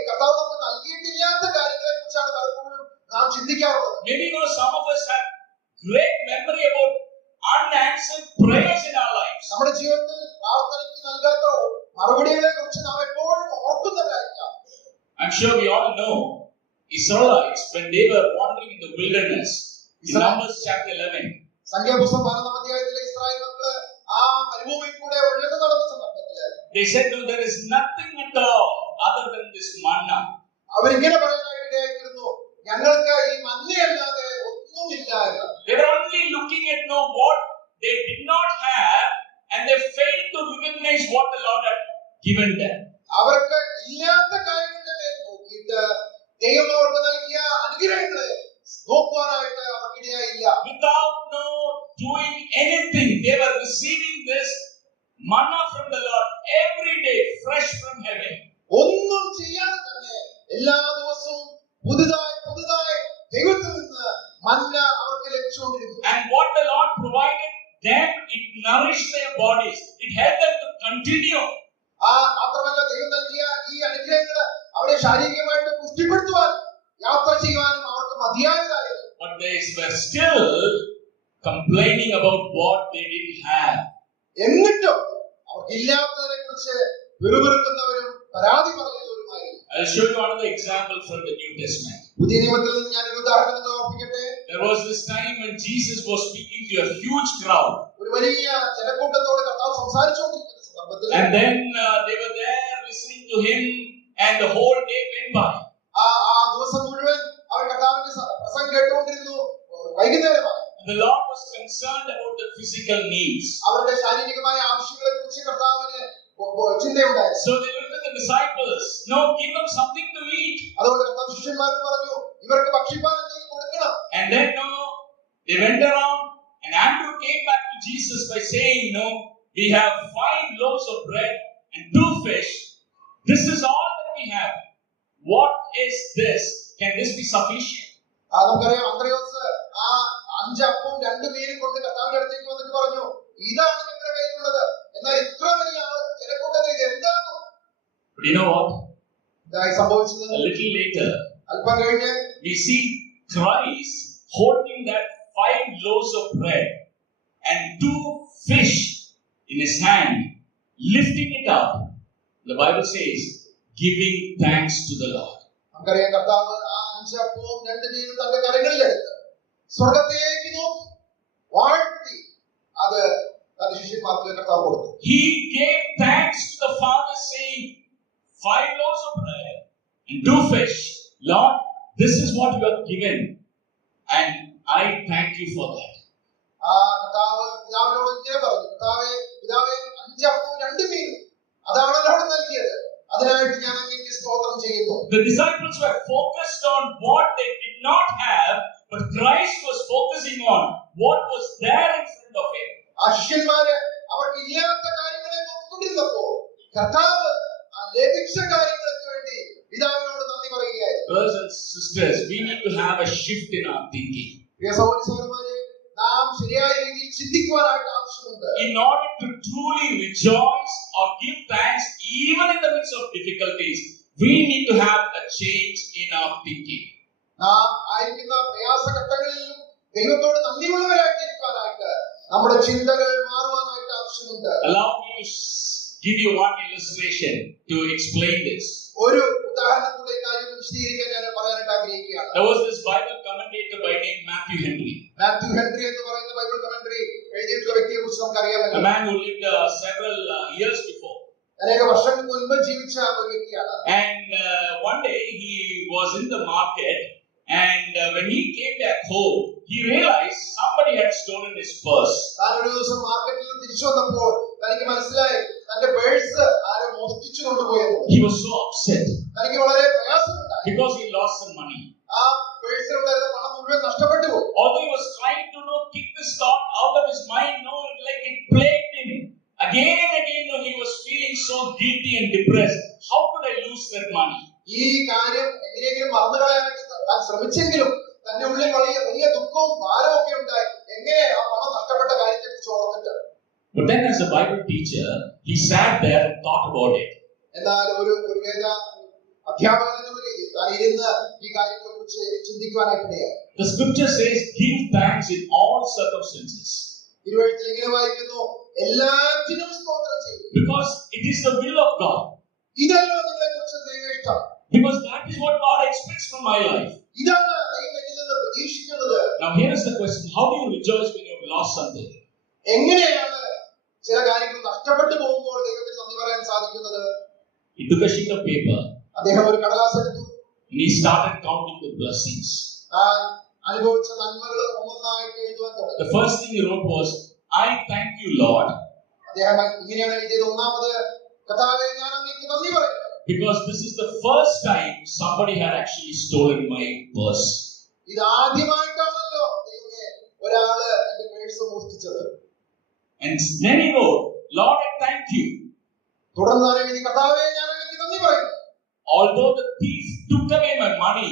കർത്താവ് നമുക്ക് നൽകിയിട്ടില്ലാത്ത കാര്യങ്ങളെ കുറിച്ചാണ് പലപ്പോഴും നാം ചിന്തിക്കാറുള്ളത്. Maybe some of us have great memory about unanswered prayers in our lives. നമ്മുടെ ജീവിതത്തിൽ പ്രാർത്ഥനയ്ക്ക് നൽകാത്ത മറുപടികളെ കുറിച്ച് നാം എപ്പോഴും ഓർക്കുന്നവരായിരിക്കാം. I'm sure we all know Israelites when they were wandering in the wilderness. In Numbers chapter 11. സംഖ്യാപുസ്തകം 11-ാം അധ്യായത്തിലെ ഇസ്രായേൽ മക്കൾ ആ മരുഭൂമിയിൽ കൂടെ ഒഴുകി നടന്ന സന്ദർഭത്തിൽ they said, no, there is nothing at all other than this manna. അവരിങ്ങനെ പറയാനായിട്ട് ഇടയായിരുന്നു, ഞങ്ങൾക്ക് ഈ മന്നയല്ലാതെ ഒന്നുമില്ല എന്ന്. They were only looking at what they did not have, and they failed to recognize what the Lord had given them. അവർക്ക് ഇല്ലാത്ത കാര്യങ്ങളെ നോക്കിയിട്ട് ദൈവം അവർക്ക് നൽകിയ അനുഗ്രഹങ്ങളെ നോക്കുവാനായിട്ട് അവർക്ക് ഇടയായില്ല. Without doing anything, they were receiving this manna from the Lord every day, fresh from heaven. ഒന്നും ചെയ്യാതെ തന്നെ എല്ലാ ദിവസവും പുതുതായി ദൈവത്തിൽ നിന്ന് മന്ന അവർക്ക് ലഭിച്ചുകൊണ്ടിരുന്നു. And what the Lord provided them, it nourished their bodies. It helped them to continue. മാത്രമല്ല ദൈവം നൽകിയ ഈ അനുഗ്രഹങ്ങൾ അവരെ ശാരീരികമായിട്ട് പുഷ്ടിപ്പെടുത്തുവാൻ യാത്ര ചെയ്യുവാനും അവർക്ക് മതിയായതായിരുന്നു. But they were still complaining about what they didn't have. എന്നിട്ടും അവർക്കില്ലാത്തതിനെ കുറിച്ച് വെറുപെറുക്കുന്നവരും പരാതി പറയുന്നവരുമായിരുന്നു. I'll show you another example from the New Testament. പുതിയ നിയമത്തിൽ നിന്ന് ഞാൻ ഒരു ഉദാഹരണം ഓർപ്പിക്കട്ടെ. There was this time when Jesus was speaking to a huge crowd. ഒരു വലിയ ജനക്കൂട്ടത്തോട് കർത്താവ് സംസാരിച്ചുകൊണ്ടിരിക്കുന്ന സന്ദർഭത്തിൽ and then they were there listening to him and the whole day went by. ആ ദിവസം മുഴുവൻ അവർ കർത്താവിന്റെ പ്രസംഗം കേട്ടുകൊണ്ടിരുന്നു. വൈകുന്നേരമായി the Lord was concerned about the physical needs. അവരുടെ ശാരീരികമായ ആവശ്യങ്ങളെക്കുറിച്ച് കർത്താവിന് ചിന്തയുണ്ടായി. So they looked at the disciples, give them something to eat. അതുകൊണ്ട് കർത്താവ് ശിഷ്യന്മാരോട് പറഞ്ഞു, ഇവർക്ക് ഭക്ഷിക്കാൻ എന്തെങ്കിലും കൊടുക്കണം. And then they went around and Andrew came back to Jesus by saying, we have 5 loaves of bread and 2 fish. This is all that we have. What is this? Can this be sufficient? നമുക്കറിയാം അന്ത്രയോസ് ആ 5 അപ്പവും 2 മീനും കൊണ്ട് കർത്താവിന്റെ അടുത്തേക്ക് വന്നിട്ട് പറഞ്ഞു, ഇതാണ് നിങ്ങളുടെ കയ്യിലുള്ളത്. എന്നാൽ ഇത്ര വലിയ ജനക്കൂട്ടത്തിൽ ഇത് എന്താകും? But you know what? ഇതായി സംഭവിച്ചത്. A little later, അല്പം കഴിഞ്ഞ് we see Christ holding that 5 loaves of bread and 2 fish in his hand, lifting it up. The Bible says, giving thanks to the Lord. നമുക്കറിയാം കർത്താവ് ആ 5 അപ്പവും 2 മീനും തന്റെ കരങ്ങളിലെടുത്ത് സ്വർഗ്ഗത്തിലേക്ക് നോക്കി വാഴ്ത്തി അത് തന്റെ ശിഷ്യന്മാർക്ക് കർത്താവ് കൊടുത്തു. He gave thanks to the Father, saying, 5 loaves of bread and 2 fish. Lord, this is what you have given, and I thank you for that. ആ കർത്താവ് പിതാവിനോട് ഇങ്ങനെ പറഞ്ഞു, പിതാവേ 5 അപ്പവും 2 മീനും അതാണല്ലോ അവിടെ നൽകിയത്. അതിനായിട്ട് ഞാൻ അങ്ങേക്ക് സ്തോത്രം ചെയ്യുന്നു. The disciples were focused on what they did not have, but Christ was focusing on what was there in front of him. ആ ശിഷ്യന്മാര് അവർക്ക് ഇല്ലാത്ത കാര്യങ്ങളെ നോക്കിക്കൊണ്ടിരുന്നപ്പോൾ കർത്താവ് ആ ലഭിച്ച കാര്യങ്ങൾക്ക് വേണ്ടി പിതാവിനോട് നന്ദി പറയുകയായിരുന്നു. Brothers and sisters, we need to have a shift in our thinking. പ്രിയ സഹോദരന്മാരെ, നാം ശരിയായ രീതിയിൽ ചിന്തിക്കുവാനായിട്ട് ആവശ്യമുണ്ട്. In order to truly rejoice or give thanks even in the midst of difficulties, we need to have a change in our thinking. നാം ആയിരിക്കുന്ന പ്രയാസഘട്ടങ്ങളിലും ദൈവത്തോട് നന്ദിയുള്ളവരായിട്ടിരിക്കാനായിട്ട് നമ്മുടെ ചിന്തകൾ മാറുവാനായിട്ട് ആവശ്യമുണ്ട്. Allow me to give you one illustration to explain this. ഒരു ഉദാഹരണം കൂടി കാര്യം വിശദീകരിക്കാൻ ഞാൻ പറയാനായിട്ട് ആഗ്രഹിക്കുകയാണ്. There was this Bible commentator by name Matthew Henry. Mathew ഹെൻറി എന്ന് പറയുന്ന ബൈബിൾ കമന്ററി എഴുതിയിട്ടുള്ള വ്യക്തിയെ കുറിച്ച് നമുക്ക് അറിയാമല്ലോ. A man who lived several years before. അനേക വർഷങ്ങൾക്ക് മുൻപ് ജീവിച്ച ഒരു വ്യക്തിയാണ്. And one day he was in the market, and when he came back home, he realized somebody had stolen his purse. താൻ ഒരു ദിവസം മാർക്കറ്റിൽ നിന്ന് തിരിച്ചു വന്നപ്പോൾ തനിക്ക് മനസ്സിലായി തന്റെ പേഴ്സ് ആരോ മോഷ്ടിച്ചു കൊണ്ടുപോയെന്ന്. He was so upset തനിക്ക് വളരെ പ്രയാസമുണ്ടായി. because he lost some money. ആ പേഴ്സിലുണ്ടായിരുന്ന പണം മുഴുവൻ നഷ്ടപ്പെട്ടു പോയി. Although he was trying to kick this thought out of his mind, like it plagued him. Again and again, he was feeling so guilty and depressed. How could I lose that money? ഈ കാര്യം എങ്ങനെയെങ്കിലും മറന്നു കളയാനായിട്ട് താൻ ശ്രമിച്ചെങ്കിലും തന്റെ ഉള്ളിൽ വലിയ ദുഃഖവും ഭാരവും ഒക്കെ ഉണ്ടായി. എങ്ങനെ ആ പണം നഷ്ടപ്പെട്ട കാര്യത്തെ കുറിച്ച് ഓർത്തിട്ട്. But then, as a Bible teacher, he sat there and thought about it. എന്നാൽ ഒരു വേദ അധ്യാപകൻ എന്ന നിലയിൽ താൻ ഇരുന്ന് ഈ കാര്യങ്ങളെ കുറിച്ച് ചിന്തിക്കുവാനായിട്ടിടയായി. The scripture says, "Give thanks in all circumstances." തിരുവെഴുത്തിൽ ഇങ്ങനെ വായിക്കുന്നു, എല്ലാറ്റിനും സ്തോത്രം ചെയ്യുക. Because it is the will of God. ഇതല്ലോ നിങ്ങളെ കുറിച്ച് ദൈവം ഇഷ്ടം. Because that is what God expects from my life. ഇതാണ് ദൈവം എന്നിൽ നിന്ന് പ്രതീക്ഷിക്കുന്നത്. Now here is the question: how do you rejoice when you have lost something? എങ്ങനെയാണ് ചില കാര്യങ്ങൾ നഷ്ടപ്പെട്ടു പോകുമ്പോൾ ദൈവത്തിന് നന്ദി പറയാൻ സാധിക്കുന്നത്? He took a sheet of paper അദ്ദേഹം ഒരു കടലാസ് എടുത്തു. and he started counting the blessings. താൻ അനുഭവിച്ച നന്മകൾ ഒന്നൊന്നായിട്ട് എഴുതുവാൻ തുടങ്ങി. The first thing he wrote was, "I thank you, Lord." അദ്ദേഹം ഇങ്ങനെയാണ് എഴുതിയത്. ഒന്നാമത്, കർത്താവേ ഞാൻ അങ്ങേക്ക് നന്ദി പറയുന്നു. Because this is the first time somebody had actually stolen my purse. ഇത് ആദ്യമായിട്ടാണല്ലോ ദൈവമേ ഒരാള് എന്റെ പേഴ്സ് മോഷ്ടിച്ചത്. And then he wrote, "Lord, I thank you." തുടർന്ന് താൻ എഴുതി, കർത്താവേ ഞാൻ അങ്ങേക്ക് നന്ദി പറയുന്നു. Although the thief took away my money,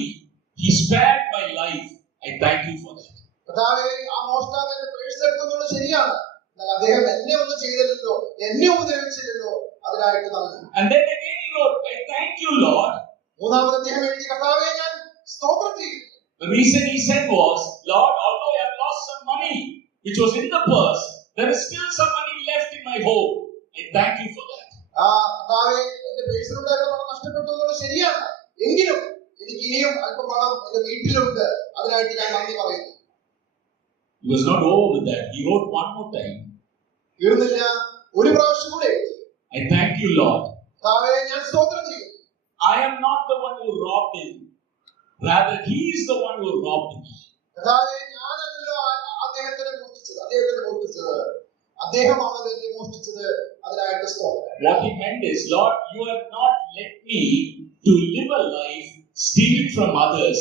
he spared my life. I thank you for that. കർത്താവേ ആ മോഷ്ടാവ് എന്റെ പേഴ്സ് എടുക്കുന്നത് ശരിയാണ്. എന്നാൽ അദ്ദേഹം എന്നെ ഒന്നും ചെയ്തില്ലല്ലോ, എന്നെ ഉപദ്രവിച്ചില്ലല്ലോ, അതിനായിട്ട് നന്ദി. And then again he wrote, "I thank you, Lord." മൂന്നാമത് അദ്ദേഹം എഴുതി, കർത്താവേ ഞാൻ സ്തോത്രം ചെയ്യുന്നു. The reason he said was, "Lord, although I have lost some money which was in the purse, there is still some money left in my home. I thank you for that." കർത്താവേ എന്റെ പേഴ്സിലുണ്ടായിരുന്ന പണം നഷ്ടപ്പെട്ടു എന്നുള്ളത് ശരിയാണ്. എങ്കിലും എനിക്ക് ഇനിയും അല്പം പണം എന്റെ വീട്ടിലുണ്ട്, അതിനായിട്ട് ഞാൻ നന്ദി പറയുന്നു. He was not over with that. He wrote one more time. തീർന്നില്ല, ഒരു പ്രാവശ്യം കൂടെ എഴുതി, "I thank you, Lord. കർത്താവേ ഞാൻ സ്തോത്രം ചെയ്യുന്നു. I am not the one who robbed him. Rather, he is the one who robbed me." കർത്താവേ ഞാനല്ലോ അദ്ദേഹത്തിനെ മോഷ്ടിച്ചത്, അദ്ദേഹമാണ് എന്നെ മോഷ്ടിച്ചത്, അതിനായിട്ട് സ്തോത്രം. What he meant is, "Lord, you have not let me to live a life stealing from others.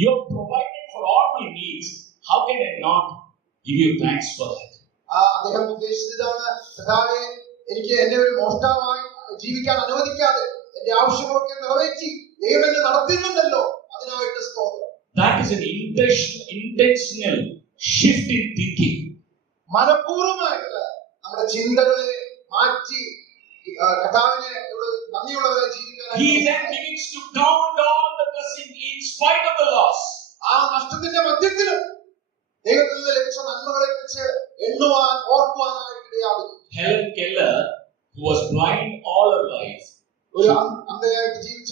You have provided for all my needs. How can I not give you thanks for that?" അദ്ദേഹം ഉദ്ദേശിച്ചതാണ്, കർത്താവേ എനിക്ക് എന്നെ ഒരു മോഷ്ടാവായി ജീവിക്കാൻ അനുവദിക്കാതെ എന്റെ എന്റെ ആവശ്യമൊക്കെ നിറവേറ്റി ദൈവം എന്നെ നടത്തുന്നുണ്ടല്ലോ, അതിനായിട്ട് സ്തോത്രം. That is an intentional shift in thinking. മനഃപൂർവ്വമായിട്ട് നമ്മുടെ ചിന്തകളെ മാറ്റി കർത്താവിനെ നന്ദിയുള്ളവരെ He ജീവിക്കാനായിട്ട് then begins to count all the blessing in spite of the loss. ആ നഷ്ടത്തിന്റെ മധ്യത്തിലും ദൈവത്തിൽ നിന്ന് ലഭിച്ച നന്മകളെ കുറിച്ച് എണ്ണുവാൻ ഓർക്കുവാനായിട്ട് ഇടയാകുന്നു. Helen Keller, who was blind all her life, ഒരു അന്ധയായിട്ട് ജീവിച്ച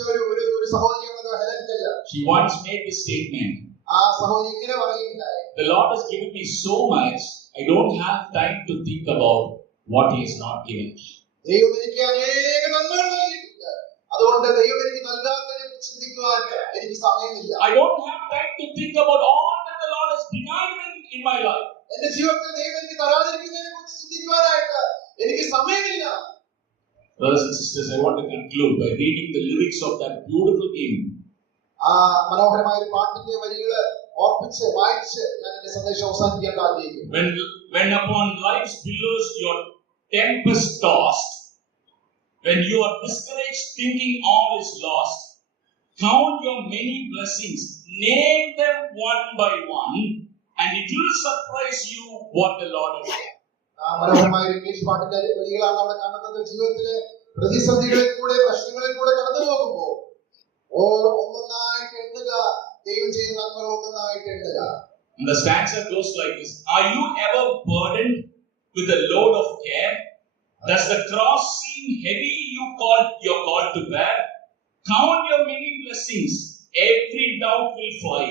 ഒരു സഹോദരിയാണ് Helen Keller. she once made this statement. ആ സഹോദരി ഇങ്ങനെ പറയുകയുണ്ടായി, The Lord has given me so much, I don't have time to think about what He has not given. ദൈവം എനിക്ക് അനേക നന്മകൾ നൽകിയിട്ടുണ്ട്, അതുകൊണ്ട് ദൈവം എനിക്ക് നൽകാത്തതിനെ കുറിച്ച് ചിന്തിക്കുവാൻ എനിക്ക് സമയമില്ല. I don't have time to think about all that the Lord has denied in my life. എന്റെ ജീവിതത്തിൽ ദൈവം എനിക്ക് തരാതിരിക്കുന്നതിനെ കുറിച്ച് ചിന്തിക്കുവാനായിട്ട് എനിക്ക് സമയമില്ല. Brothers and sisters, I want to conclude by reading the lyrics of that beautiful hymn. ആ മനോഹരമായ ഒരു പാട്ടിന്റെ വരികള് ഓർപ്പിച്ച് വായിച്ച് ഞാൻ എന്റെ സന്ദേശം അവസാനിപ്പിക്കാൻ ആഗ്രഹിക്കുന്നു. When upon life's billows your tempest tossed, when you are discouraged thinking all is lost, count your many blessings, name them one by one, and it will surprise you what the Lord has done. മനോഹരമായ ഒരു ഇംഗ്ലീഷ് പാട്ടിന്റെ വരികളാണ് അവിടെ കാണുന്നത്. ജീവിതത്തിലെ പ്രതിസന്ധികളിൽ കൂടെ പ്രശ്നങ്ങളിൽ കൂടെ കടന്നു പോകുമ്പോൾ ഒന്നൊന്നായിട്ട് എണ്ണുക, ദൈവം ചെയ്യുന്ന നന്മകൾ ഒന്നൊന്നായിട്ട് എണ്ണുക. And the stanza goes like this: Are you ever burdened with the load of care? Does the cross seem heavy you're called to bear? Count your many blessings, every doubt will fly,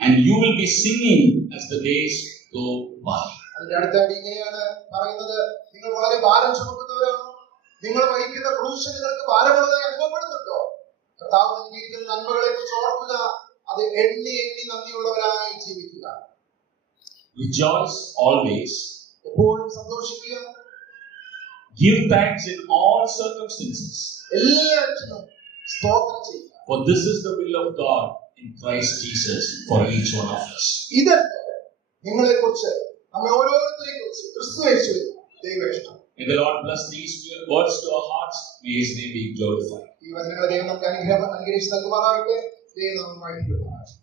and you will be singing as the days go by. അതിന്റെ അടുത്തായിട്ട് ഇങ്ങനെയാണ് പറയുന്നത്: നിങ്ങൾ വളരെ ഭാരം ചുമക്കുന്നവരാണോ? നിങ്ങൾ വഹിക്കുന്ന ക്രൂശ് നിങ്ങൾക്ക് ഭാരമുള്ളതായി അനുഭവപ്പെടുന്നുണ്ടോ? കർത്താവ് നൽകിയിരിക്കുന്ന നന്മകളെ കുറിച്ച് ഓർക്കുക, അത് എണ്ണി എണ്ണി നന്ദിയുള്ളവരായി ജീവിക്കുക. Rejoice always. എപ്പോഴും സന്തോഷിക്കുക. Give thanks in all circumstances. എല്ലാറ്റിനും സ്തോത്രം ചെയ്യുക. For this is the will of God in Christ Jesus for each one of us. ഇതല്ല നിങ്ങളെ കുറിച്ച്, നമ്മെ ഓരോരുത്തരെ കുറിച്ച് ക്രിസ്തുയേശുവിൽ ദൈവം ഇഷ്ടം. May the Lord bless these words to our hearts. May His name be glorified. ഈ വചനങ്ങളെ ദൈവം നമുക്ക് അനുഗ്രഹിച്ച് നൽകുമാറാകട്ടെ. ദൈവം നമ്മെ വാഴ്ത്തിക്കൊള്ളുമാറാകട്ടെ.